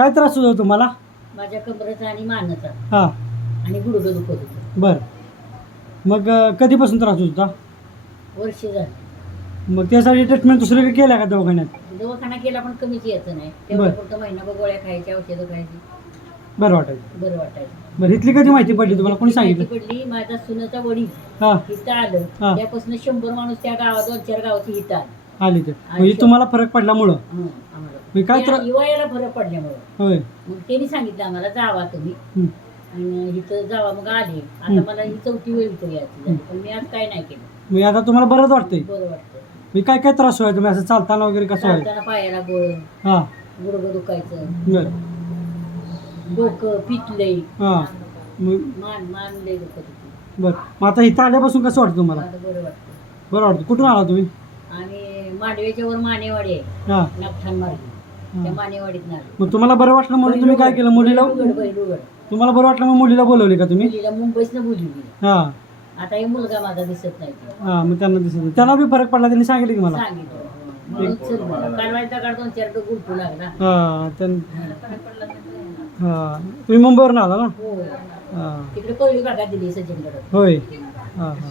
काय त्रास होतो तुम्हाला? माझ्या कमरेचा आणि मानेचा हां आणि गुडघं दुखत होतं. बरं. मग कधीपासून त्रास होत होता? वर्ष झालं. मग त्यासाठी ट्रीटमेंट दुसरी काही केल्या का दवाखान्यात? दवाखाना केला पण कमीच यायचं नाही. बरं. तेवढं फक्त महिनाभर गोळ्या खायच्या, औषधं खायची, बरं वाटायचं. बरं वाटायचं. बरं, इथली कधी माहिती पडली तुम्हाला? कोणी सांगितलं? माहिती पडली, माझा सुनाचा वडील हां इथं आलं. हां. त्यापासून 100 माणूस त्या गावात 2-4 गावाची इथं आले. आली तर म्हणजे तुम्हाला फरक पडल्यामुळं आम्हाला मी काय त्या युवायाला फरक पडल्यामुळं होय. मग त्यांनी सांगितलं आम्हाला जावा तुम्ही हं. आणि इथं जावा. मग आले. आता मला ही 4थी वेळ इथं यायची झाली, पण मी आज काय नाही केलं. मग आता तुम्हाला बरंच वाटतंय? बरं वाटतं. मी काय काय त्रास व्हायचा तुम्ही असं चालताना वगैरे कसं व्हायचं? चालताना पायाला गोळ, हां गुडघं दुखायचं, बरं डोकं पिटलंय, हां. मग मान लय दुखत होती. बरं, मग आता इथं आल्यापासून कसं वाटतं तुम्हाला? आता बरं वाटतं. बरं वाटतं. कुठून आला तुम्ही? आणि मांडव्याच्या वर मानेवाडी आहे, हां नागठाण मार्गी. त्या मानेवाडीत नाले. मग तुम्हाला बरं वाटलं म्हणून तुम्ही काय केलं? मुलीला बैलुगड तुम्हाला बरं वाटलं मग मुलीला बोलवले का तुम्ही? मुलीला मुंबईतनं बोलली. हां आता हे मुलगा माझा दिसत नाही ते. हां. मग त्यांना दिसत नाही. त्यांना बी फरक पडला, त्यांनी सांगितलं की मला? सांगितलं म्हणून चल मला. कालवायचा काढ 2-4 गुलटू लागला. हां हां. तुम्ही मुंबईवरून आला ना? हो. हां तिकडे पहिली भागात दिली सचिनकडे. होय. हां हां.